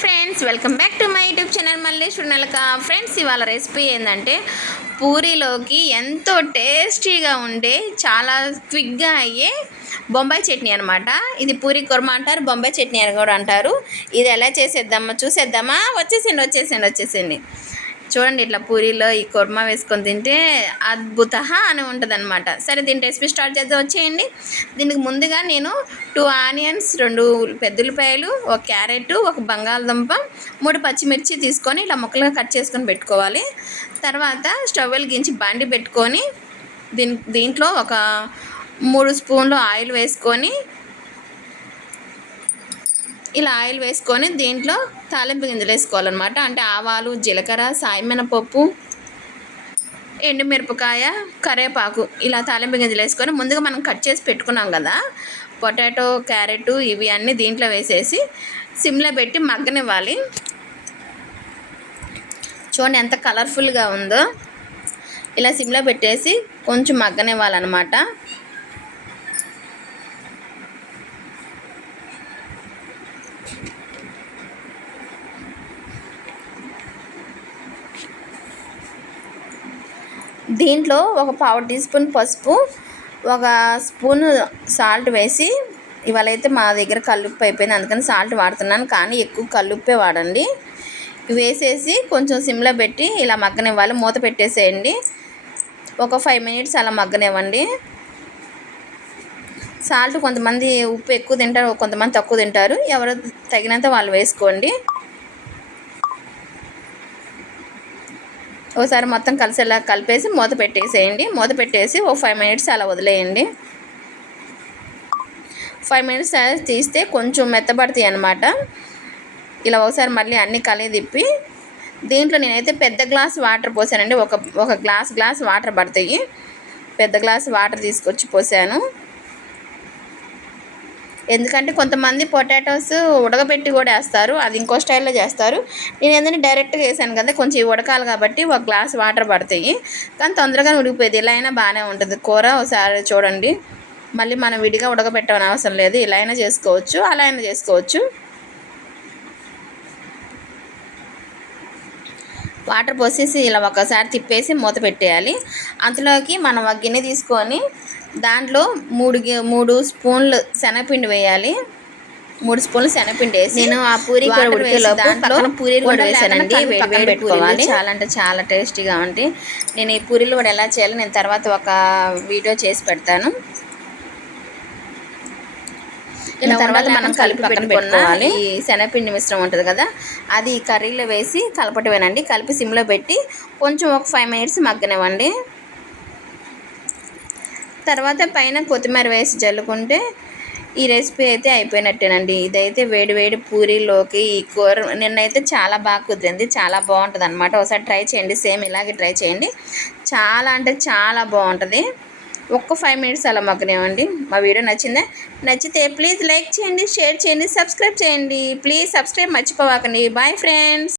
Friends, welcome back to my YouTube channel Malleswari Nalaka. Friends, ఇవాళ recipe ఏంటంటే పూరీలోకి ఎంతో టేస్టీగా ఉండే చాలా క్విక్గా అయ్యే బొంబాయి చట్నీ అనమాట. ఇది పూరి కుర్మా అంటారు, బొంబాయి చట్నీ అని కూడా అంటారు. ఇది ఎలా చేసేద్దామా చూసేద్దామా? వచ్చేసింది. చూడండి, ఇట్లా పూరీలో ఈ కుర్మా వేసుకొని తింటే అద్భుత అని ఉంటుంది అనమాట. సరే, దీని రెసిపీ స్టార్ట్ చేద్దాం, వచ్చేయండి. దీనికి ముందుగా నేను 2 ఆనియన్స్, 2 పెద్ద ఉల్లిపాయలు, 1 క్యారెట్, 1 బంగాళదుంప, 3 పచ్చిమిర్చి తీసుకొని ఇలా ముక్కలుగా కట్ చేసుకొని పెట్టుకోవాలి. తర్వాత స్టవ్ వెలిగించి బాండి పెట్టుకొని దీంట్లో ఒక 3 స్పూన్లు ఆయిల్ వేసుకొని ఇలా ఆయిల్ వేసుకొని దీంట్లో తాలింపు గింజలు వేసుకోవాలన్నమాట. అంటే ఆవాలు, జీలకర్ర, సాయమినపప్పు, ఎండుమిరపకాయ, కరివేపాకు, ఇలా తాలింపు గింజలు వేసుకొని ముందుగా మనం కట్ చేసి పెట్టుకున్నాం కదా పొటాటో, క్యారెట్, ఇవి అన్నీ దీంట్లో వేసేసి సిమ్లో పెట్టి మగ్గనివ్వాలి. చూడండి ఎంత కలర్ఫుల్గా ఉందో. ఇలా సిమ్లో పెట్టేసి కొంచెం మగ్గనివ్వాలన్నమాట. దీంట్లో ఒక 1/2 టీ స్పూన్ పసుపు, 1 స్పూన్ సాల్ట్ వేసి, ఇవాళ అయితే మా దగ్గర కల్లుప్పు అయిపోయింది, అందుకని సాల్ట్ వాడుతున్నాను, కానీ ఎక్కువ కల్లుప్పే వాడండి. వేసేసి కొంచెం సిమ్లో పెట్టి ఇలా మగ్గనివ్వాలి. మూత పెట్టేసేయండి. ఒక 5 మినిట్స్ అలా మగ్గనివ్వండి. సాల్ట్ కొంతమంది ఉప్పు ఎక్కువ తింటారు, కొంతమంది తక్కువ తింటారు, ఎవరు తగినంత వాళ్ళు వేసుకోండి. ఒకసారి మొత్తం కలిసేలా కలిపేసి మూత పెట్టేసేయండి. మూత పెట్టేసి ఒక 5 మినిట్స్ అలా వదిలేయండి. 5 మినిట్స్ తీస్తే కొంచెం మెత్తబడతాయి అన్నమాట. ఇలా ఒకసారి మళ్ళీ అన్నీ కలిగి తిప్పి దీంట్లో నేనైతే పెద్ద గ్లాస్ వాటర్ పోసానండి. ఒక గ్లాస్ వాటర్ పడతాయి. పెద్ద గ్లాస్ వాటర్ తీసుకొచ్చి పోసాను. ఎందుకంటే కొంతమంది పొటాటోస్ ఉడకబెట్టి కూడా వేస్తారు, అది ఇంకో స్టైల్లో చేస్తారు. నేను ఏంటంటే డైరెక్ట్గా వేసాను కదా, కొంచెం ఉడకాలి కాబట్టి 1 గ్లాస్ వాటర్ పడతాయి, కానీ తొందరగా ఉడికిపోయేది. ఇలా అయినా బాగానే ఉంటుంది కూర. ఒకసారి చూడండి, మళ్ళీ మనం విడిగా ఉడకబెట్టవని అవసరం లేదు. ఇలా అయినా చేసుకోవచ్చు, అలా అయినా చేసుకోవచ్చు. వాటర్ పోసేసి ఇలా ఒకసారి తిప్పేసి మూత పెట్టేయాలి. అంతలోకి మనం ఒక గిన్నె తీసుకొని దాంట్లో 3 స్పూన్లు శనగపిండి వేయాలి. 3 స్పూన్లు శనగపిండి వేసి నేను ఆ పూరి కూడా దాంట్లో పూరీలు కూడా వేసానండి. వేడి పెట్టుకోవాలి. చాలా అంటే చాలా టేస్టీగా ఉంటాయి. నేను ఈ పూరీలు కూడా ఎలా చేయాలో నేను తర్వాత ఒక వీడియో చేసి పెడతాను. ఇలా తర్వాత మనం కలిపి పక్కన పెట్టుకోవాలి. ఈ శనగపిండి మిశ్రమం ఉంటుంది కదా, అది కర్రీలో వేసి కలపటమేనండి. కలిపి సిమ్లో పెట్టి కొంచెం ఒక 5 మినిట్స్ మగ్గనివ్వండి. తర్వాత పైన కొత్తిమీర వేసి జల్లుకుంటే ఈ రెసిపీ అయితే అయిపోయినట్టేనండి. ఇదైతే వేడి పూరీలోకి ఈ కూర నిన్నైతే చాలా బాగా కుదిరింది, చాలా బాగుంటుంది అనమాట. ఒకసారి ట్రై చేయండి, సేమ్ ఇలాగే ట్రై చేయండి. చాలా అంటే చాలా బాగుంటుంది. ఒక్క 5 మినిట్స్ అలా మగ్గనివ్వండి. మా వీడియో నచ్చితే ప్లీజ్ లైక్ చేయండి, షేర్ చేయండి, సబ్స్క్రైబ్ చేయండి. ప్లీజ్ సబ్స్క్రైబ్ మర్చిపోవాకండి. Bye friends.